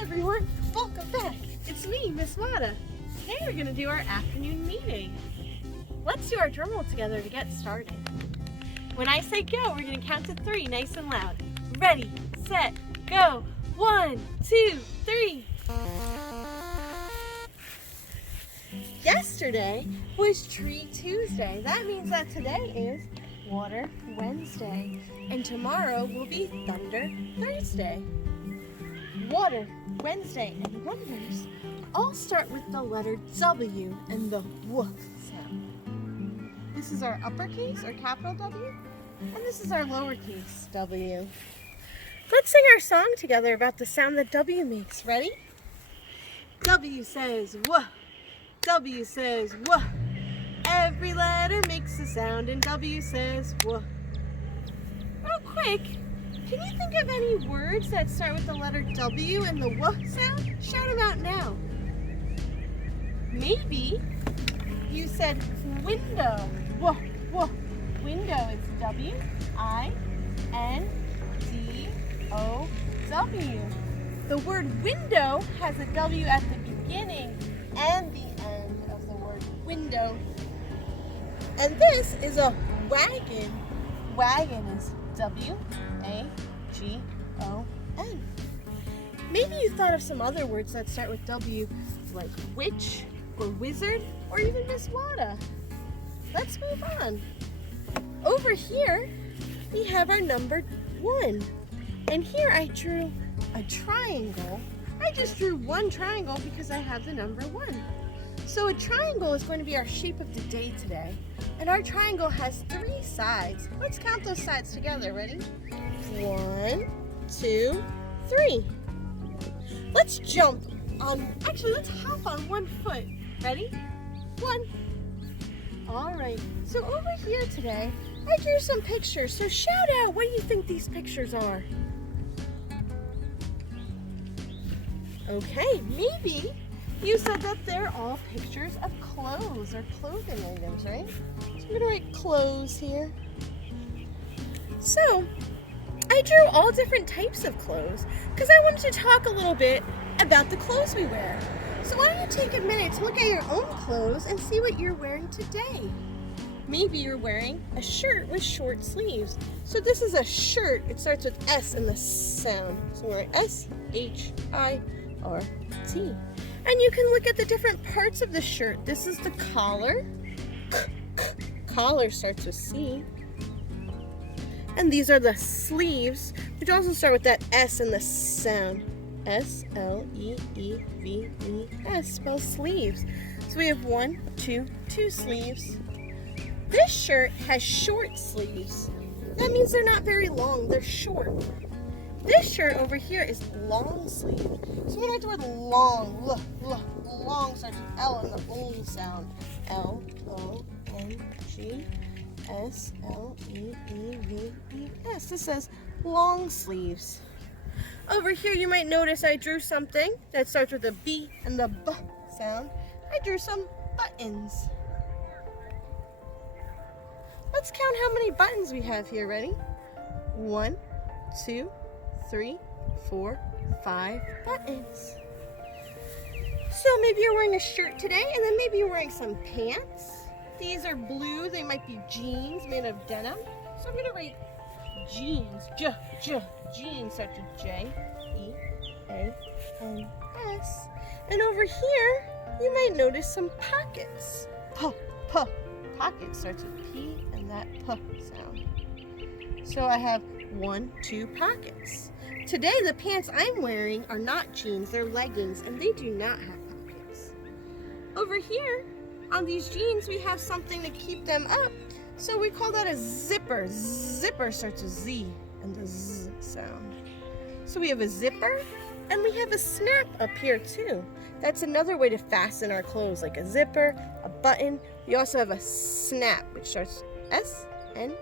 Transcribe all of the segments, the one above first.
everyone, welcome back. It's me, Miss Wada. Today we're going to do our afternoon meeting. Let's do our drum roll together to get started. When I say go, we're going to count to 3 nice and loud. Ready, set, go. 1, 2, 3. Yesterday was Tree Tuesday. That means that today is Water Wednesday. And tomorrow will be Thunder Thursday. Water Wednesday and wonders all start with the letter W and the W sound. This is our uppercase or capital W, and this is our lowercase w. Let's sing our song together about the sound that W makes. Ready? W says W. W says W. Every letter makes a sound, and W says W. Real quick, can you think of any words that start with the letter W and the W sound? Shout them out now. Maybe you said window. W, W. Window is W-I-N-D-O-W. The word window has a W at the beginning and the end of the word window. And this is a wagon. Wagon is W-A-G-O-N. Maybe you thought of some other words that start with W, like witch or wizard or even Miss Wada. Let's move on. Over here, we have our number 1. And here I drew a triangle. I just drew one triangle because I have the number 1. So a triangle is going to be our shape of the day today. And our triangle has 3 sides. Let's count those sides together. Ready? 1, 2, 3. Let's jump on, actually let's hop on 1 foot. Ready? 1. All right, so over here today, I drew some pictures. So shout out, what do you think these pictures are? Okay, maybe you said that they're all pictures of clothes or clothing items, right? So I'm gonna write clothes here. So I drew all different types of clothes because I wanted to talk a little bit about the clothes we wear. So why don't you take a minute to look at your own clothes and see what you're wearing today. Maybe you're wearing a shirt with short sleeves. So this is a shirt. It starts with S in the sound. So we're S-H-I-R-T. And you can look at the different parts of the shirt. This is the collar. Collar starts with C. And these are the sleeves, which also start with that S in the sound. S-L-E-E-V-E-S spells sleeves. So we have 1, 2 sleeves. This shirt has short sleeves. That means they're not very long, they're short. This shirt over here is long sleeve. So when I write the word long, long starts with L in the O sound. L-O-N-G-S-L-E-E-V-E-S. This says long sleeves. Over here you might notice I drew something that starts with a B and the B sound. I drew some buttons. Let's count how many buttons we have here. Ready? 1, 2, 3, 4, 5 buttons. So maybe you're wearing a shirt today, and then maybe you're wearing some pants. These are blue. They might be jeans made of denim. So I'm going to write jeans. Jeans starts with J-E-A-N-S. And over here, you might notice some pockets. Pocket starts with P and that P sound. So I have 1, 2 pockets. Today, the pants I'm wearing are not jeans, they're leggings, and they do not have pockets. Over here, on these jeans, we have something to keep them up. So we call that a zipper. Zipper starts with Z and the Z sound. So we have a zipper, and we have a snap up here too. That's another way to fasten our clothes, like a zipper, a button. We also have a snap, which starts S-N-A-P,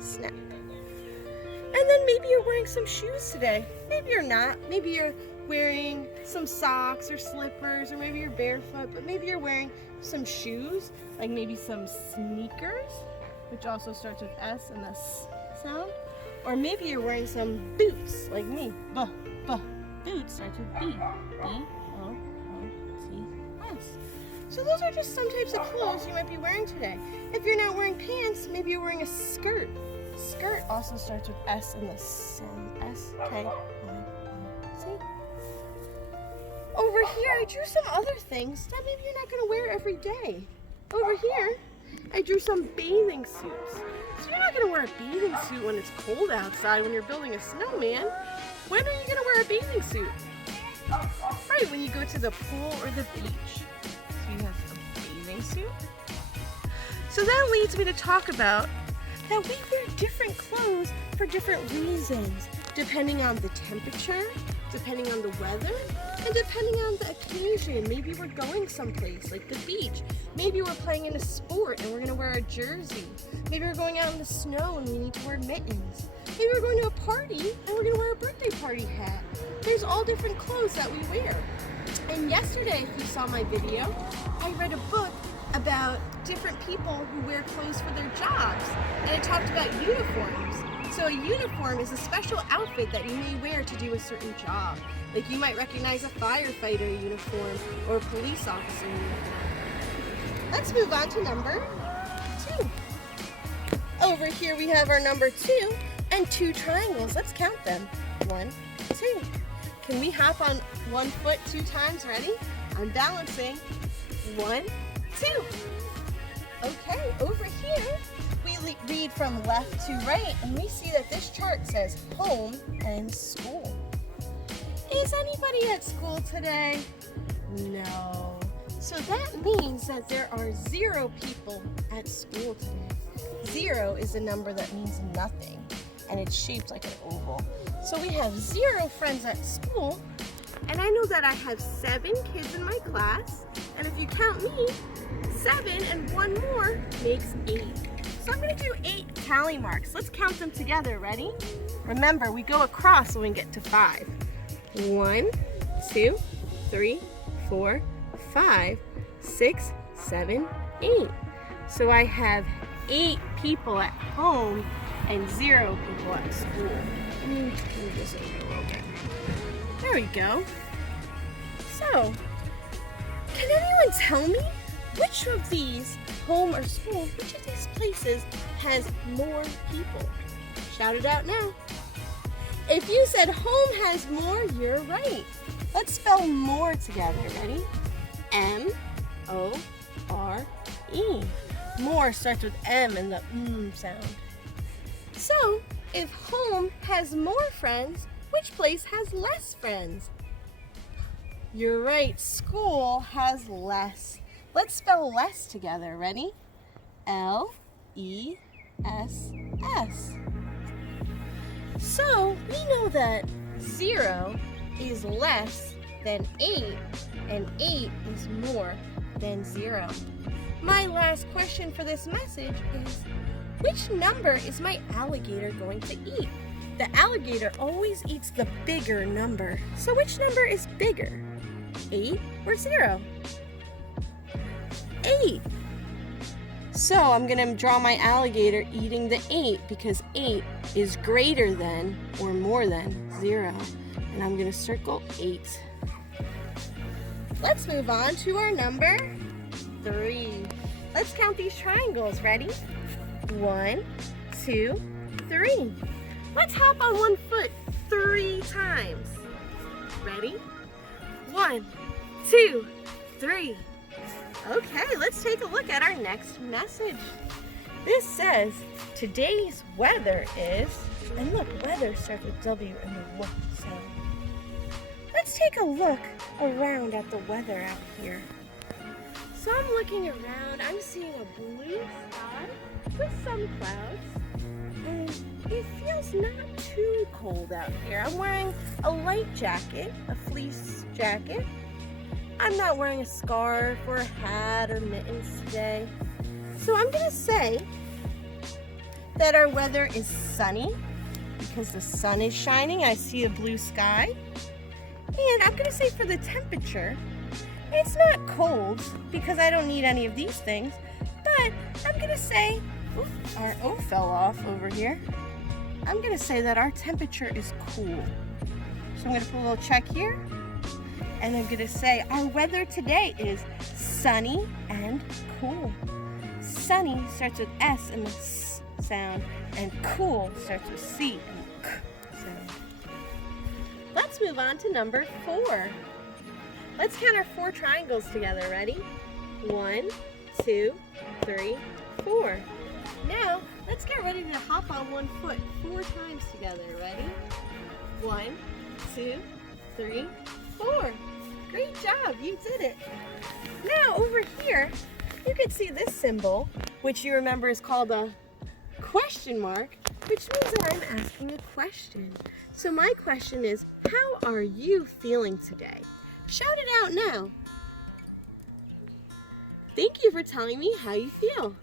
snap. And then maybe you're wearing some shoes today. Maybe you're not. Maybe you're wearing some socks or slippers, or maybe you're barefoot, but maybe you're wearing some shoes, like maybe some sneakers, which also starts with S and the S sound. Or maybe you're wearing some boots, like me, food starts with B. B-O-O-T-S. So those are just some types of clothes you might be wearing today. If you're not wearing pants, maybe you're wearing a skirt. Skirt also starts with S in the sound. S-K-I-R-T. Over here, I drew some other things that maybe you're not going to wear every day. Over here, I drew some bathing suits. So you're not going to wear a bathing suit when it's cold outside, when you're building a snowman. When are you going to wear a bathing suit? Right, when you go to the pool or the beach. So you have a bathing suit. So that leads me to talk about that we wear different clothes for different reasons, depending on the temperature, depending on the weather, and depending on the occasion. Maybe we're going someplace like the beach. Maybe we're playing in a sport and we're gonna wear a jersey. Maybe we're going out in the snow and we need to wear mittens. Maybe we're going to a party and we're gonna wear a birthday party hat. There's all different clothes that we wear. And yesterday, if you saw my video, I read a book about different people who wear clothes for their jobs. And it talked about uniforms. So a uniform is a special outfit that you may wear to do a certain job. Like you might recognize a firefighter uniform or a police officer uniform. Let's move on to number 2. Over here we have our number 2 and 2 triangles. Let's count them. 1, 2. Can we hop on one foot 2 times? Ready? I'm balancing. 1, 2. Okay, over here we read from left to right and we see that this chart says home and school. Is anybody at school today? No. So that means that there are 0 people at school today. 0 is a number that means nothing and it's shaped like an oval. So we have 0 friends at school, and I know that I have 7 kids in my class, and if you count me, 7 and 1 more makes 8. So I'm going to do 8 tally marks. Let's count them together. Ready? Remember, we go across when we get to 5. 1, 2, 3, 4, 5, 6, 7, 8. So I have 8 people at home and 0 people at school. Let me move this over a little bit. There we go. So, can anyone tell me which of these, home or school, which of these places has more people? Shout it out now. If you said home has more, you're right. Let's spell more together. Ready? M-O-R-E. More starts with M and the sound. So, if home has more friends, which place has less friends? You're right, school has less. Let's spell less together. Ready? L-E-S-S. So, we know that 0 is less than 8, and 8 is more than 0. My last question for this message is, which number is my alligator going to eat? The alligator always eats the bigger number. So which number is bigger? 8 or 0? 8. So I'm going to draw my alligator eating the 8 because 8 is greater than or more than 0. And I'm going to circle 8. Let's move on to our number 3. Let's count these triangles. Ready? 1, 2, 3. Let's hop on one foot 3 times. Ready? 1, 2, 3. Okay, let's take a look at our next message. This says, today's weather is, and look, weather starts with W and the W sound. Let's take a look around at the weather out here. So I'm looking around, I'm seeing a blue sky with some clouds, and it feels not too cold out here. I'm wearing a light jacket, a fleece jacket. I'm not wearing a scarf or a hat or mittens today. So I'm gonna say that our weather is sunny because the sun is shining. I see a blue sky. And I'm gonna say for the temperature, it's not cold because I don't need any of these things, but I'm gonna say, our O fell off over here. I'm gonna say that our temperature is cool. So I'm going to put a little check here. And I'm going to say our weather today is sunny and cool. Sunny starts with S and the S sound, and cool starts with C and K sound. Let's move on to number 4. Let's count our 4 triangles together. Ready? 1, 2, 3, 4. Now, let's get ready to hop on one foot 4 times together. Ready? 1, 2, 3, 4. Great job, you did it. Now, over here, you can see this symbol, which you remember is called a question mark, which means that I'm asking a question. So my question is, how are you feeling today? Shout it out now. Thank you for telling me how you feel.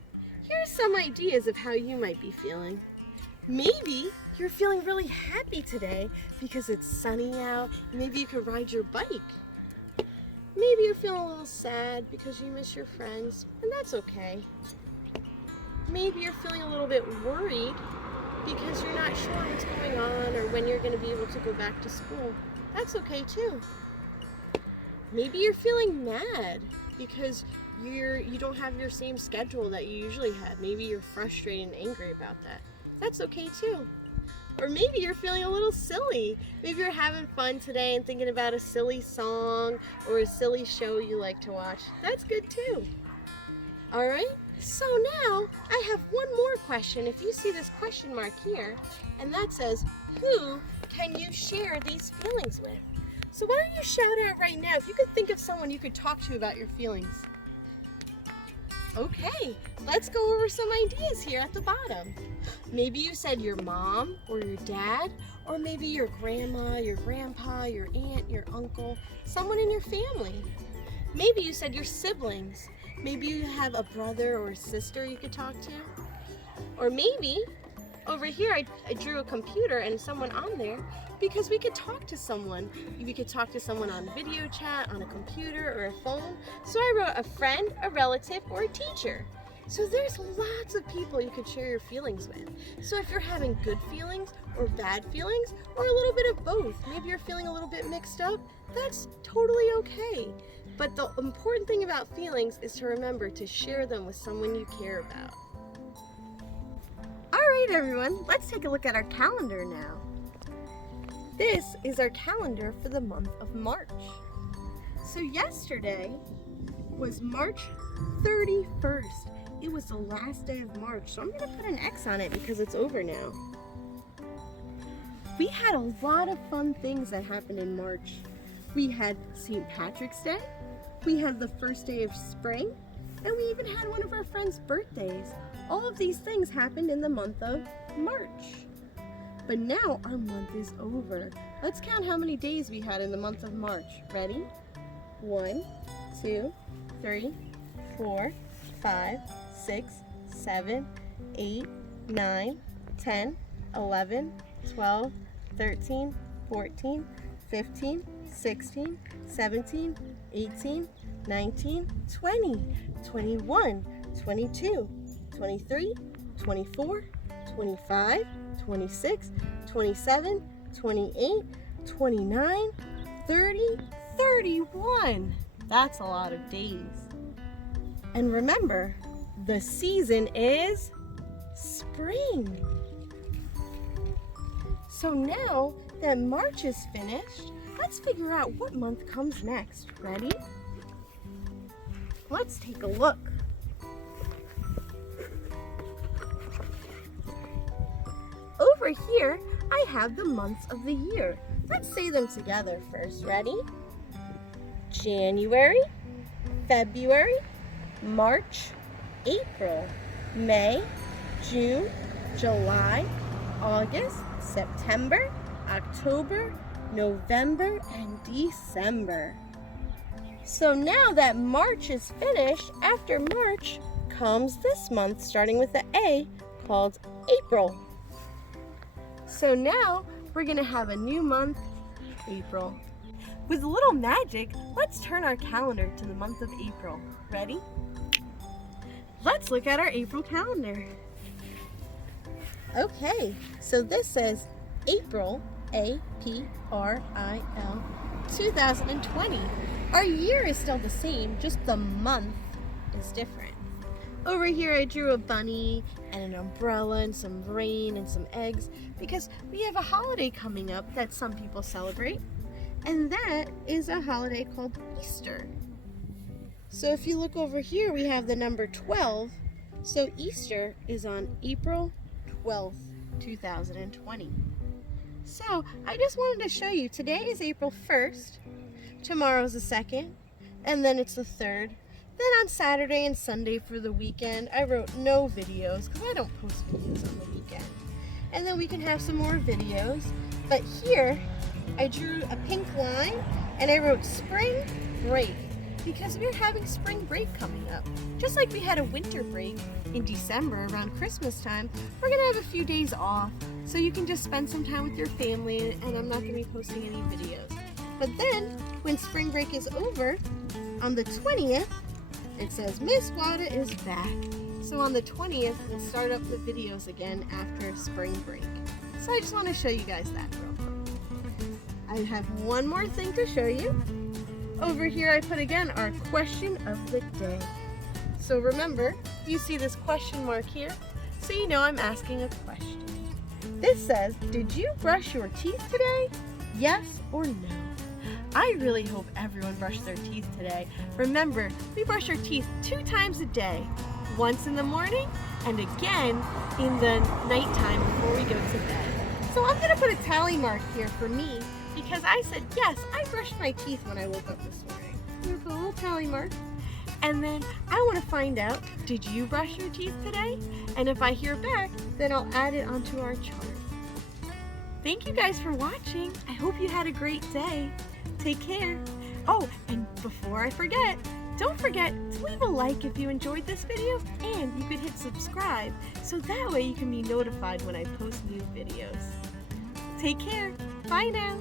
Here's some ideas of how you might be feeling. Maybe you're feeling really happy today because it's sunny out. Maybe you could ride your bike. Maybe you're feeling a little sad because you miss your friends, and that's okay. Maybe you're feeling a little bit worried because you're not sure what's going on or when you're going to be able to go back to school. That's okay too. Maybe you're feeling mad because you don't have your same schedule that you usually have. Maybe you're frustrated and angry about that. That's okay too. Or maybe you're feeling a little silly. Maybe you're having fun today and thinking about a silly song or a silly show you like to watch. That's good too. All right, so now I have one more question. If you see this question mark here, and that says, who can you share these feelings with? So why don't you shout out right now if you could think of someone you could talk to about your feelings. Okay, let's go over some ideas here at the bottom. Maybe you said your mom or your dad, or maybe your grandma, your grandpa, your aunt, your uncle, someone in your family. Maybe you said your siblings. Maybe you have a brother or a sister you could talk to. Or maybe over here I drew a computer and someone on there because we could talk to someone. We could talk to someone on video chat, on a computer or a phone. So I wrote a friend, a relative, or a teacher. So there's lots of people you could share your feelings with. So if you're having good feelings or bad feelings or a little bit of both, maybe you're feeling a little bit mixed up, that's totally okay. But the important thing about feelings is to remember to share them with someone you care about. All right, everyone, let's take a look at our calendar now. This is our calendar for the month of March. So yesterday was March 31st. It was the last day of March, so I'm going to put an X on it because it's over now. We had a lot of fun things that happened in March. We had St. Patrick's Day, we had the first day of spring, and we even had one of our friends' birthdays. All of these things happened in the month of March. But now our month is over. Let's count how many days we had in the month of March. Ready? 1, 2, 3, 4, 5, 6, 7, 8, 9, 10, 11, 12, 13, 14, 15, 16, 17, 18, 19, 20, 21, 22, 23, 24, 25, 26, 27, 28, 29, 30, 31. That's a lot of days. And remember, the season is spring. So now that March is finished, let's figure out what month comes next. Ready? Let's take a look. Over here, I have the months of the year. Let's say them together first. Ready? January, February, March, April, May, June, July, August, September, October, November, and December. So now that March is finished, after March comes this month starting with the A called April. So now we're going to have a new month, April. With a little magic, let's turn our calendar to the month of April. Ready? Let's look at our April calendar. Okay, so this says April April 2020. Our year is still the same, just the month is different. Over here I drew a bunny and an umbrella and some rain and some eggs because we have a holiday coming up that some people celebrate, and that is a holiday called Easter. So if you look over here, we have the number 12, so Easter is on April 12th, 2020. So I just wanted to show you, today is April 1st, tomorrow's the 2nd, and then it's the 3rd. Then on Saturday and Sunday for the weekend, I wrote no videos because I don't post videos on the weekend. And then we can have some more videos. But here, I drew a pink line and I wrote spring break because we're having spring break coming up. Just like we had a winter break in December around Christmas time, we're gonna have a few days off so you can just spend some time with your family, and I'm not gonna be posting any videos. But then, when spring break is over, on the 20th, it says Miss Wada is back. So on the 20th, we'll start up the videos again after spring break. So I just want to show you guys that real quick. I have one more thing to show you. Over here I put again our question of the day. So remember, you see this question mark here, so you know I'm asking a question. This says, did you brush your teeth today? Yes or no? I really hope everyone brushed their teeth today. Remember, we brush our teeth 2 times a day. Once in the morning and again in the nighttime before we go to bed. So I'm gonna put a tally mark here for me because I said, yes, I brushed my teeth when I woke up this morning. I'm gonna put a little tally mark. And then I wanna find out, did you brush your teeth today? And if I hear back, then I'll add it onto our chart. Thank you guys for watching. I hope you had a great day. Take care. Oh, and before I forget, don't forget to leave a like if you enjoyed this video, and you could hit subscribe so that way you can be notified when I post new videos. Take care. Bye now.